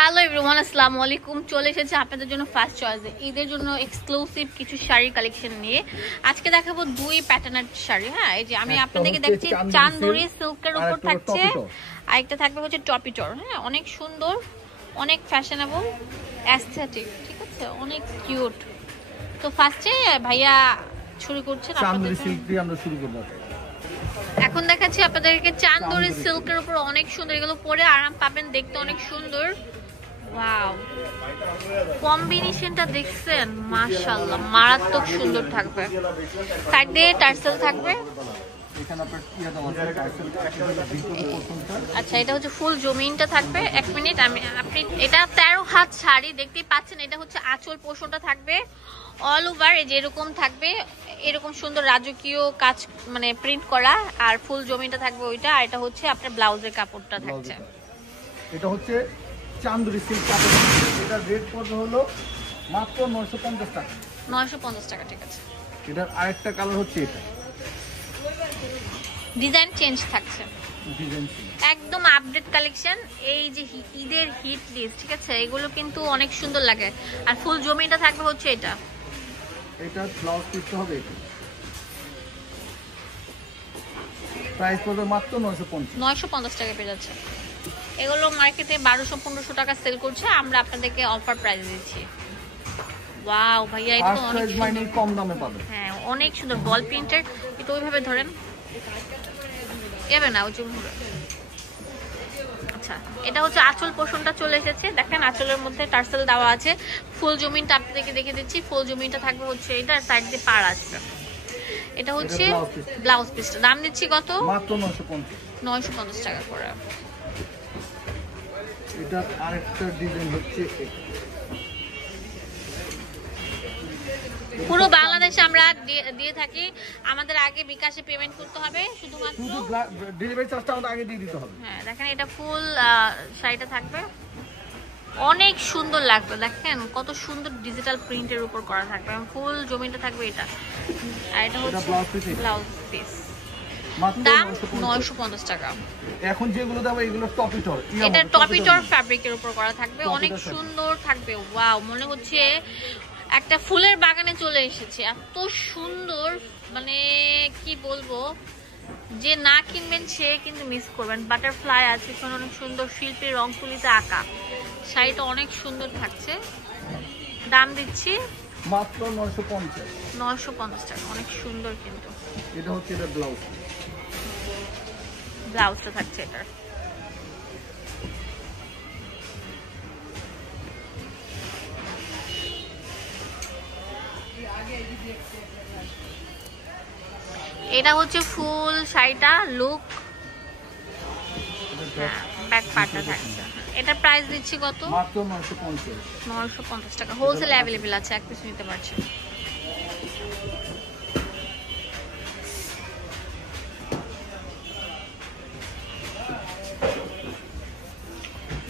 Hello everyone, আসসালামু আলাইকুম। চলে এসেছে আপনাদের জন্য ফার্স্ট চয়েসে ঈদের জন্য এক্সক্লুসিভ কিছু শাড়ি কালেকশন নিয়ে। আজকে দেখাবো দুই প্যাটার্নের শাড়ি। হ্যাঁ, এই যে আমি আপনাদেরকে দেখছি চান্দুরি সিল্কের উপর থাকছে, আরেকটা থাকবে হচ্ছে টপিটর। হ্যাঁ, অনেক সুন্দর, অনেক ফ্যাশনেবল, অ্যাস্থেটিক, ঠিক আছে, অনেক কিউট। তো ফার্স্টে ভাইয়া শুরু করছেন, চান্দুরি সিল্ক দিয়ে আমরা শুরু করব। এখন দেখাচ্ছি আপনাদেরকে চান্দুরি সিল্কের উপর অনেক সুন্দর, এগুলো পরে আরাম পাবেন, দেখতে অনেক সুন্দর। ওয়াও, কম্বিনেশনটা দেখছেন, মাশাআল্লাহ, মারাত্মক সুন্দর থাকবে। সাইড দিয়ে টার্সেল থাকবে। এখানে আপনার ইয়া দাও আছে টার্সেল, আচ্ছা, এটা হচ্ছে ফুল জমিনটা থাকবে। এক মিনিট, আপনি এটা 13 হাত শাড়ি দেখতেই পাচ্ছেন। এটা হচ্ছে আঁচল পোর্শনটা থাকবে অল ওভার, এই যে এরকম থাকবে, এরকম সুন্দর রাজকীয় কাজ মানে প্রিন্ট করা, আর ফুল জমিনটা থাকবে ওইটা। আর এটা হচ্ছে আপনার ব্লাউজের কাপড়টা থাকছে। এটা হচ্ছে চান্দুরি সিল্ক কাপড়। এটা রেট পড়বে হলো মাত্র 950 টাকা। 950 টাকা, ঠিক আছে। এটার আরেকটা কালার হচ্ছে এটা, ডিজাইন চেঞ্জ থাকছে, ডিজাইন একদম আপডেট কালেকশন। এই যে ঈদের হিট লিস্ট, ঠিক আছে, এগুলো কিন্তু অনেক সুন্দর লাগে। আর ফুল জমিনটা থাকবে হচ্ছে এটা। এটা ব্লাউজ পিসটা হবে এটা। প্রাইস পড়বে মাত্র 950 টাকা পেয়ে যাচ্ছে। এগুলো মার্কেটে 1200-1500 টাকা সেল করছে, আমরা আপনাদেরকে অফার প্রাইস দিচ্ছি। ওয়াও ভাইয়া, এটা তো অনেক মানে কম দামে পাবেন। হ্যাঁ, অনেক সুন্দর বল প্রিন্টের। এটা ওইভাবে ধরেন, এবে না ওই জন্য। আচ্ছা, এটা হচ্ছে আঁচল পোর্শনটা চলে এসেছে। দেখেন আঁচলের মধ্যে টার্সেল দেওয়া আছে। ফুল জমিনটা আপনাদেরকে দেখে দিচ্ছি। ফুল জমিনটা থাকবে হচ্ছে এটা, সাইড দিয়ে পাড় আসবে। এটা হচ্ছে ব্লাউজ পিসটা। দাম দিচ্ছি কত? মাত্র 950 টাকা করে। এটা আরেকটা ডিজাইন হচ্ছে পুরো বাংলাদেশে আমরা দিয়ে থাকি। আমাদের আগে বিকাশে পেমেন্ট করতে হবে শুধুমাত্র, ডেলিভারি চার্জটা আমাদের আগে দিয়ে দিতে হবে। হ্যাঁ, দেখেন এটা ফুল শাড়িটা থাকবে, অনেক সুন্দর লাগবে। দেখেন কত সুন্দর ডিজিটাল প্রিন্টের উপর করা থাকবে, ফুল জমিনটা থাকবে এটা। আর এটা হচ্ছে ব্লাউজ পিস। দাম 950 টাকা। এখন যেগুলো দাও এগুলো টপিটর, এটা টপিটর ফ্যাব্রিকের উপর করা থাকবে, অনেক সুন্দর থাকবে। ওয়াও, মনে হচ্ছে একটা ফুলের বাগানে চলে এসেছে, এত সুন্দর, মানে কি বলবো, যে না কিনবেন সে কিন্তু মিস করবেন। বাটারফ্লাই আছে, অনেক সুন্দর শিল্পী রং তুলিতে আঁকা। শাড়িটা অনেক সুন্দর থাকছে। দাম দিচ্ছি মাত্র 950 টাকা। অনেক সুন্দর কিন্তু। এটা হচ্ছে এটা ব্লাউজ, ব্লাউজটা থাকছে এটার। এটা হচ্ছে ফুল শাড়িটা লুক, ব্যাক পার্টটা থাকছে। এটা প্রাইস দিচ্ছি কত? মাত্র 950 টাকা। হোলসেল অ্যাভেলেবেল আছে, এক পিস নিতে পারছেন।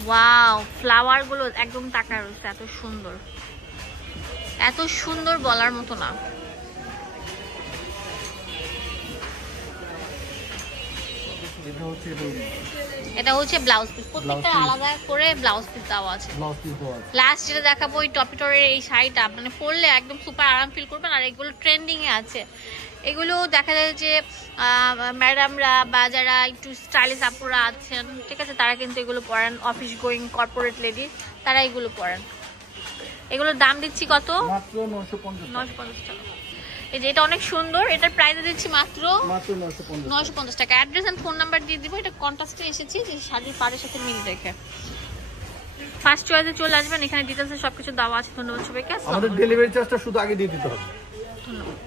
ওয়াও, ফ্লাওয়ার গুলো একদম তাকায় রয়েছে, এত সুন্দর, এত সুন্দর বলার মতো না। এটা হচ্ছে ব্লাউজ পিস, প্রত্যেকটা আলাদা করে ব্লাউজ পিস দেওয়া আছে। লাস্ট যেটা দেখাবো ওই টপিটরের এই শাড়িটা, মানে পরলে একদম সুপার আরাম ফিল করবেন। আর এগুলো ট্রেন্ডিং এ আছে, এগুলো দেখা যায় যে ম্যাডামরা বা যারা একটু স্টাইলিশ আপুরা আছেন, ঠিক আছে, তারা কিন্তু এগুলো পরেন। অফিস গোয়িং কর্পোরেট লেডি, তারা এগুলো পরেন। এগুলোর দাম দিচ্ছি কত? মাত্র 950 টাকা। এই যে এটা অনেক সুন্দর, এটার প্রাইস দিচ্ছি মাত্র 950 টাকা। অ্যাড্রেস এন্ড ফোন নাম্বার দিয়ে দিব। এটা কন্ট্রাস্টে এসেছি, যে শাড়ির পাড়ের সাথে মিল রেখে। ফার্স্ট চয়েসে চলে আসবেন, এখানে ডিটেইলসে সবকিছু দেওয়া আছে। ধন্যবাদ সবাইকে। আমাদের ডেলিভারি চার্জটা শুধু আগে দিয়ে দিতে হবে। ধন্যবাদ।